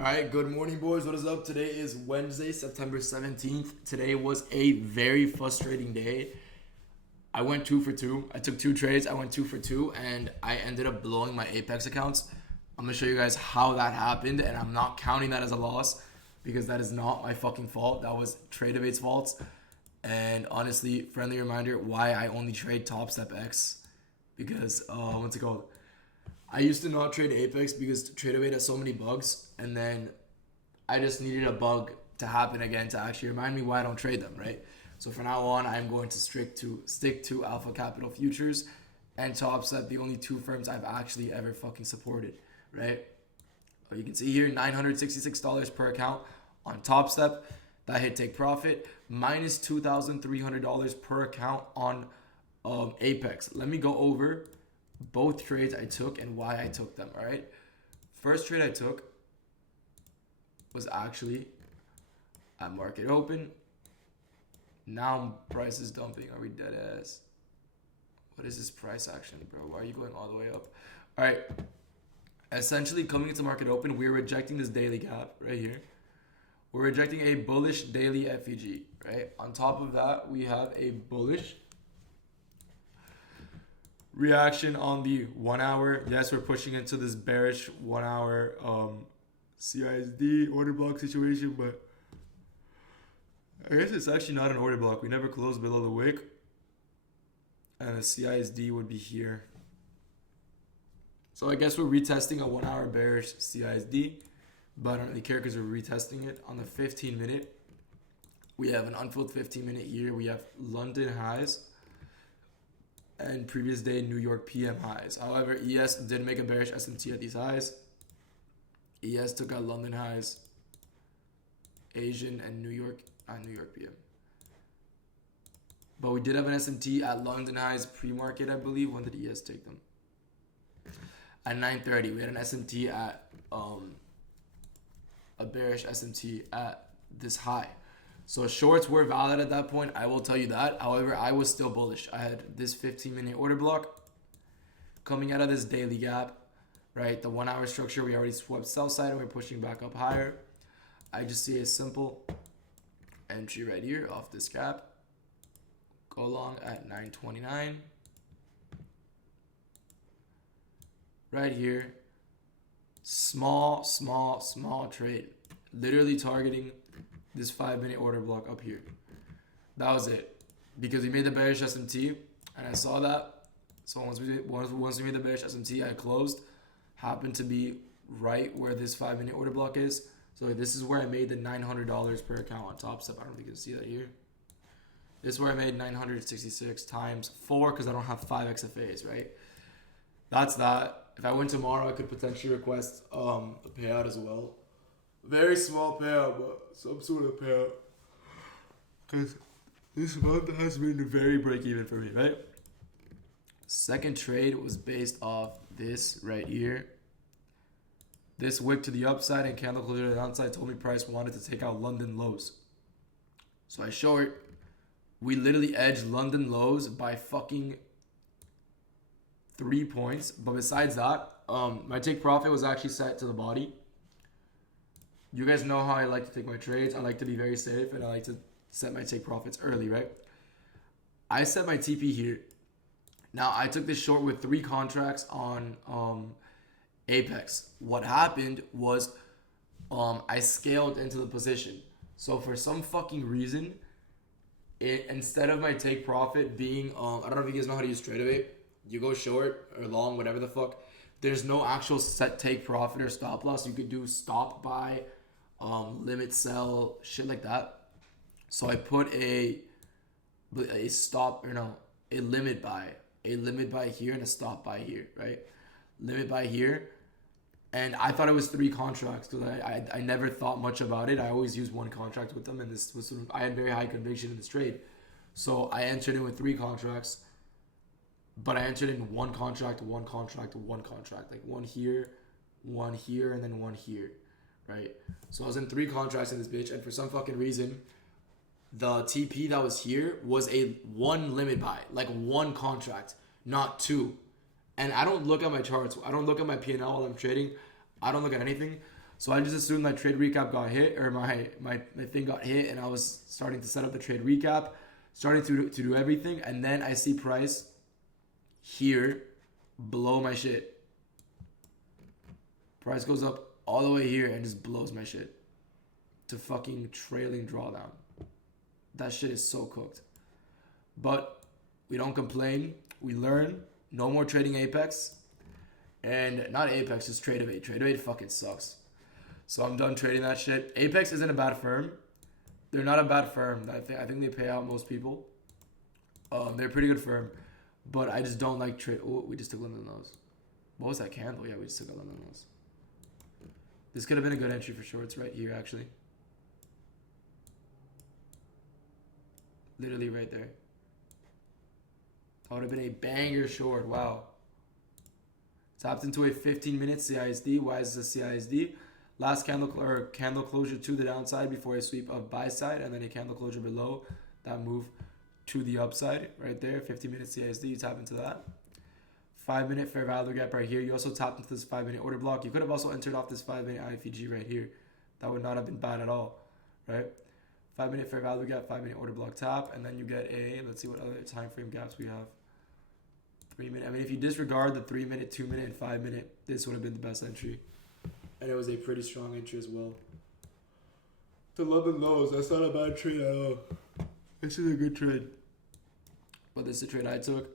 All right, good morning, boys. What is up? Today is Wednesday, September 17th. Today was a very frustrating day. I went 2 for 2. I took 2 trades. I went 2 for 2, and I ended up blowing my Apex accounts. I'm going to show you guys how that happened, and I'm not counting that as a loss because that is not my fucking fault. That was TradeAwait's fault. And honestly, friendly reminder why I only trade Top Step X because, what's it called? I used to not trade Apex because TradeAwait has so many bugs, and then I just needed a bug to happen again to actually remind me why I don't trade them, right? So from now on, I'm going to stick to Alpha Capital Futures and Top Step, the only two firms I've actually ever fucking supported, right? You can see here, $966 per account on Top Step. That hit take profit, minus $2,300 per account on Apex. Let me go over both trades I took and why I took them, all right? First trade I took was actually at market open. Now price is dumping. Are we dead ass? What is this price action, bro? Why are you going all the way up? All right. Essentially, coming into market open, we're rejecting this daily gap right here. We're rejecting a bullish daily FEG, right? On top of that, we have a bullish reaction on the 1 hour. Yes, we're pushing into this bearish 1 hour CISD order block situation, but I guess it's actually not an order block. We never closed below the wick, and a CISD would be here. So I guess we're retesting a 1 hour bearish CISD, but I don't really care because we're retesting it. On the 15-minute, we have an unfilled 15-minute here. We have London highs and previous day New York PM highs. However, ES did make a bearish SMT at these highs. ES took out London highs, Asian and New York PM. But we did have an SMT at London highs pre-market, I believe. When did ES take them? At 9:30, we had an SMT at a bearish SMT at this high. So shorts were valid at that point, I will tell you that. However, I was still bullish. I had this 15-minute order block coming out of this daily gap, right? The 1 hour structure, we already swept sell side and we're pushing back up higher. I just see a simple entry right here off this gap. Go long at 9:29. Right here. Small trade. Literally targeting this 5-minute order block up here. That was it. Because we made the bearish SMT and I saw that. So once we made the bearish SMT, I closed. Happened to be right where this 5-minute order block is. So this is where I made the $900 per account on Top Step. I don't know if you can see that here. This is where I made 966 times 4 because I don't have 5 XFAs, right? That's that. If I went tomorrow, I could potentially request a payout as well. Very small payout, but some sort of payout. Because this month has been very break-even for me, right? Second trade was based off this right here. This wick to the upside and candle closure to the downside told me price wanted to take out London lows. So I short. We literally edged London lows by fucking 3 points. But besides that, my take profit was actually set to the body. You guys know how I like to take my trades. I like to be very safe, and I like to set my take profits early, right? I set my TP here. Now, I took this short with 3 contracts on Apex. What happened was I scaled into the position. So for some fucking reason, instead of my take profit being, I don't know if you guys know how to use TradeAwait. You go short or long, whatever the fuck. There's no actual set take profit or stop loss. You could do stop buy, limit sell, shit like that. So I put a limit buy here and a stop buy here, right? Limit buy here. And I thought it was 3 contracts because I never thought much about it. I always used 1 contract with them, and this was sort of, I had very high conviction in this trade. So I entered in with 3 contracts, but I entered in 1 contract, 1 contract, 1 contract, like 1 here, and then 1 here, right? So I was in 3 contracts in this bitch, and for some fucking reason, the TP that was here was a 1 limit buy, like 1 contract, not 2. And I don't look at my charts. I don't look at my P&L while I'm trading. I don't look at anything. So I just assumed my trade recap got hit, or my thing got hit, and I was starting to set up the trade recap, starting to do everything, and then I see price here blow my shit. Price goes up all the way here and just blows my shit to fucking trailing drawdown. That shit is so cooked. But we don't complain. We learn. No more trading Apex. And not Apex, just Trade-Evade. Trade-Evade fucking sucks. So I'm done trading that shit. Apex isn't a bad firm. They're not a bad firm. I think they pay out most people. They're a pretty good firm. But I just don't like trade. Oh, we just took limit on those. What was that candle? Yeah, we just took a limit on those. This could have been a good entry for shorts right here, actually. Literally right there. That would have been a banger short. Wow. Tapped into a 15-minute CISD. Why is this a CISD? Last candle closure to the downside before a sweep of buy side, and then a candle closure below that move to the upside right there. 15-minute CISD. You tap into that. 5-minute fair value gap right here. You also tapped into this 5-minute order block. You could have also entered off this 5-minute IFEG right here. That would not have been bad at all, right? 5-minute fair value gap, 5-minute order block tap, and then you get a, let's see what other time frame gaps we have. 3-minute. I mean, if you disregard the 3-minute, 2-minute, and 5-minute, this would have been the best entry. And it was a pretty strong entry as well. The London lows, that's not a bad trade at all. This is a good trade. But this is a trade I took.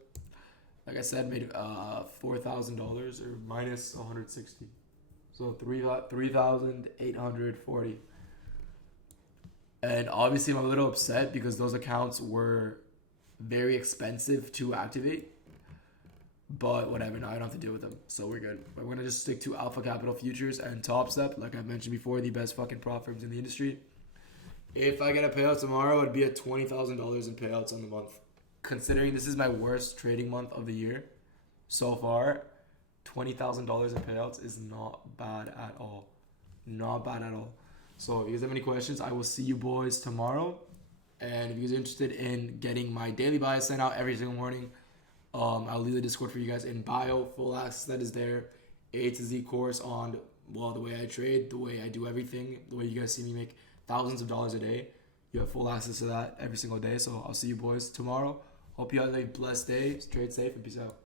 Like I said, made $4,000 or minus 160. So 3,840. And obviously I'm a little upset because those accounts were very expensive to activate. But whatever, now I don't have to deal with them. So we're good. We're going to just stick to Alpha Capital Futures and Top Step. Like I mentioned before, the best fucking prop firms in the industry. If I get a payout tomorrow, it'd be at $20,000 in payouts on the month. Considering this is my worst trading month of the year so far, $20,000 in payouts is not bad at all. Not bad at all. So if you guys have any questions, I will see you boys tomorrow. And if you guys are interested in getting my daily buys sent out every single morning, I'll leave the Discord for you guys in bio. Full access that is there. A to Z course on, well, the way I trade, the way I do everything, the way you guys see me make thousands of dollars a day. You have full access to that every single day. So I'll see you boys tomorrow. Hope you have a blessed day. Trade safe and peace out.